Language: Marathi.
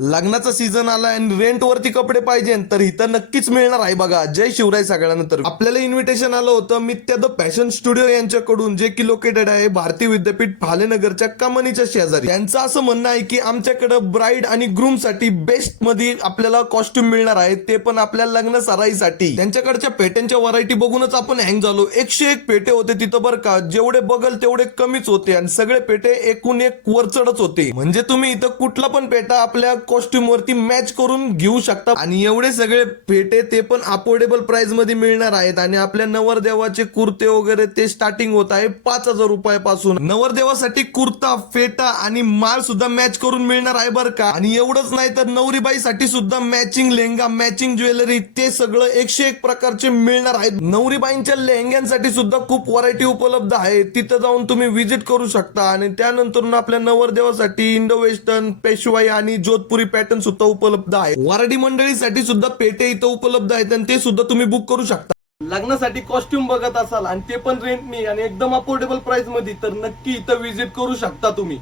लग्नाचा सीझन आला आणि रेंट वरती कपडे पाहिजे तर इथं नक्कीच मिळणार आहे बघा. जय शिवराय सगळ्यांना. तर आपल्याला इन्व्हिटेशन आलं होतं मित्या द फॅशन स्टुडिओ यांच्याकडून, जे की लोकेटेड आहे भारतीय विद्यापीठ भालेनगरच्या कमानीच्या शेजारी. त्यांचं असं म्हणणं आहे की आमच्याकडे ब्राईड आणि ग्रूम साठी बेस्ट मध्ये आपल्याला कॉस्ट्युम मिळणार आहे, ते पण आपल्या लग्न सराईसाठी. त्यांच्याकडच्या पेट्यांच्या व्हरायटी बघूनच आपण हँग झालो. 101 पेटे होते तिथं बरं का. जेवढे बघल तेवढे कमीच होते आणि सगळे पेटे एकूण एक वरचढच होते. म्हणजे तुम्ही इथं कुठला पण पेटा आपल्या कॉस्ट्युम वरती मॅच करून घेऊ शकता. आणि एवढे सगळे पेटे ते पण अफोर्डेबल प्राइस मध्ये मिळणार आहेत. आणि आपल्या नवरदेवाचे कुर्ते वगैरे ते स्टार्टिंग होत आहे 5,000 रुपयापासून. नवरदेवासाठी कुर्ता, फेटा आणि माळ सुद्धा मॅच करून मिळणार आहे बरं का. आणि एवढंच नाही तर नवरीबाईसाठी सुद्धा मॅचिंग लेहंगा, मॅचिंग ज्वेलरी ते सगळं 101 प्रकारचे मिळणार आहेत. नवरीबाईंच्या लेहंग्यांसाठी सुद्धा खूप व्हरायटी उपलब्ध आहे. तिथं जाऊन तुम्ही विजिट करू शकता. आणि त्यानंतर आपल्या नवरदेवासाठी इंडो वेस्टर्न, पेशवाई आणि जोधपुरी पॅटर्न सुद्धा उपलब्ध आहे. वराडी मंडळीसाठी सुद्धा पेटे इथं उपलब्ध आहेत आणि ते सुद्धा तुम्ही बुक करू शकता. लग्नासाठी कॉस्ट्युम बघत असाल आणि ते पण रेंटनी आणि एकदम अफोर्डेबल प्राइस मध्ये, तर नक्की इथं विजिट करू शकता तुम्ही.